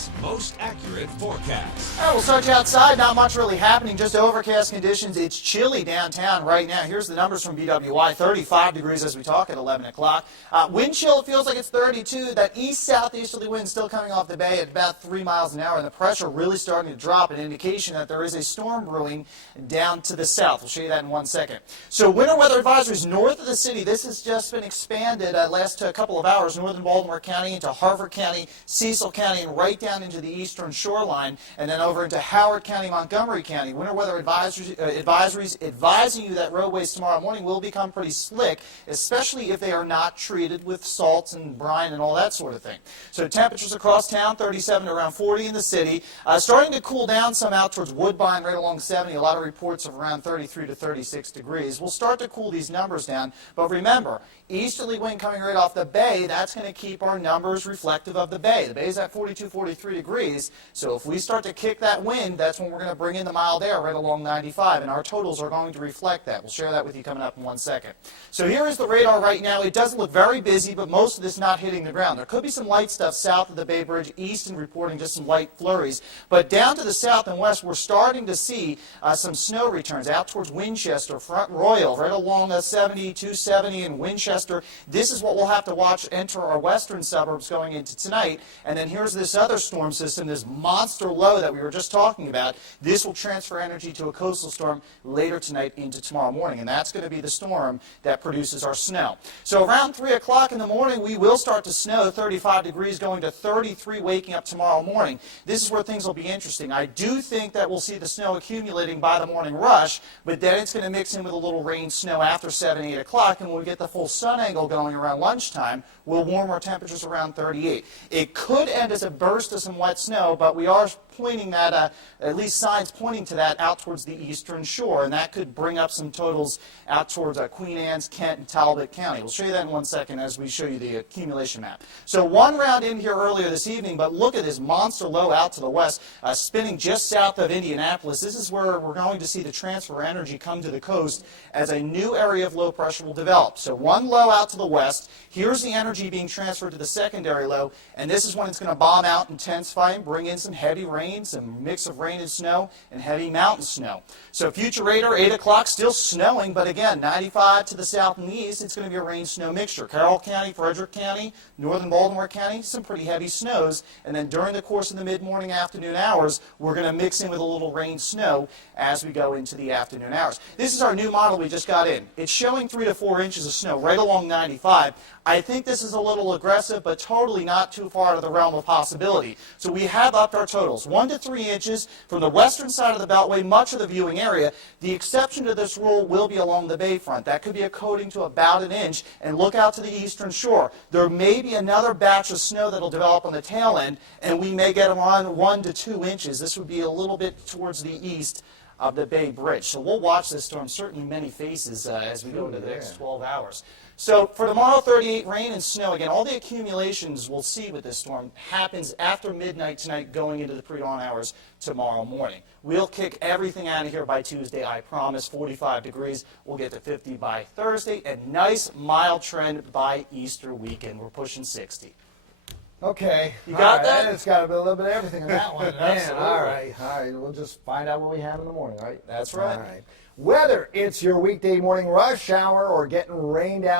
Week's most accurate forecast. All right, we'll start you outside. Not much really happening, just overcast conditions. It's chilly downtown right now. Here's the numbers from BWI. 35 degrees as we talk at 11 o'clock. Wind chill, it feels like it's 32. That east-southeasterly wind still coming off the bay at about 3 miles an hour, and the pressure really starting to drop, an indication that there is a storm brewing down to the south. We'll show you that in 1 second. So winter weather advisories north of the city. This has just been expanded last couple of hours. Northern Baltimore County into Harford County, Cecil County, and right down into the eastern shoreline, and then over into Howard County, Montgomery County. Winter weather advisories advising you that roadways tomorrow morning will become pretty slick, especially if they are not treated with salts and brine and all that sort of thing. So temperatures across town, 37 to around 40 in the city. Starting to cool down some out towards Woodbine, right along 70. A lot of reports of around 33 to 36 degrees. We'll start to cool these numbers down, but remember, easterly wind coming right off the bay, that's going to keep our numbers reflective of the bay. The bay's at 42, 43 degrees, so if we start to kick that wind, that's when we're going to bring in the mild air right along 95, and our totals are going to reflect that. We'll share that with you coming up in 1 second. So here is the radar right now. It doesn't look very busy, but most of this not hitting the ground. There could be some light stuff south of the Bay Bridge, east and reporting just some light flurries, but down to the south and west, we're starting to see some snow returns out towards Winchester, Front Royal, right along 70, 270 in Winchester. This is what we'll have to watch enter our western suburbs going into tonight. And then here's this other storm system, this monster low that we were just talking about. This will transfer energy to a coastal storm later tonight into tomorrow morning, and that's going to be the storm that produces our snow. So around 3 o'clock in the morning, we will start to snow, 35 degrees going to 33 waking up tomorrow morning. This is where things will be interesting. I do think that we'll see the snow accumulating by the morning rush, but then it's going to mix in with a little rain snow after 7, 8 o'clock, and when we get the full sun angle going around lunchtime, we'll warm our temperatures around 38. It could end as a burst of some wet snow, but we are pointing that, at least signs pointing to that out towards the eastern shore, and that could bring up some totals out towards Queen Anne's, Kent, and Talbot County. We'll show you that in 1 second as we show you the accumulation map. So one round in here earlier this evening, but look at this monster low out to the west, spinning just south of Indianapolis. This is where we're going to see the transfer energy come to the coast as a new area of low pressure will develop. So one low out to the west. Here's the energy being transferred to the secondary low, and this is when it's going to bomb out, intensify, and bring in some heavy rain, some mix of rain and snow, and heavy mountain snow. So future radar, 8 o'clock, still snowing, but again, 95 to the south and the east, it's going to be a rain-snow mixture. Carroll County, Frederick County, northern Baltimore County, some pretty heavy snows, and then during the course of the mid-morning afternoon hours, we're going to mix in with a little rain-snow as we go into the afternoon hours. This is our new model we just got in. It's showing 3 to 4 inches of snow right along 95. I think this is a little aggressive, but totally not too far out of the realm of possibility. So we have upped our totals, 1 to 3 inches from the western side of the Beltway, much of the viewing area. The exception to this rule will be along the bayfront. That could be a coating to about an inch, and look out to the eastern shore. There may be another batch of snow that will develop on the tail end, and we may get around 1 to 2 inches. This would be a little bit towards the east of the Bay Bridge. So we'll watch this storm, certainly many faces as we go into the next 12 hours. So for tomorrow, 38 rain and snow. Again, all the accumulations we'll see with this storm happens after midnight tonight going into the pre-dawn hours tomorrow morning. We'll kick everything out of here by Tuesday, I promise. 45 degrees. We'll get to 50 by Thursday. And nice mild trend by Easter weekend. We're pushing 60. Okay. You got that? It's got a little bit of everything in that one. Man, Absolutely. all right. We'll just find out what we have in the morning, right? That's right. All right. Whether it's your weekday morning rush hour or getting rained out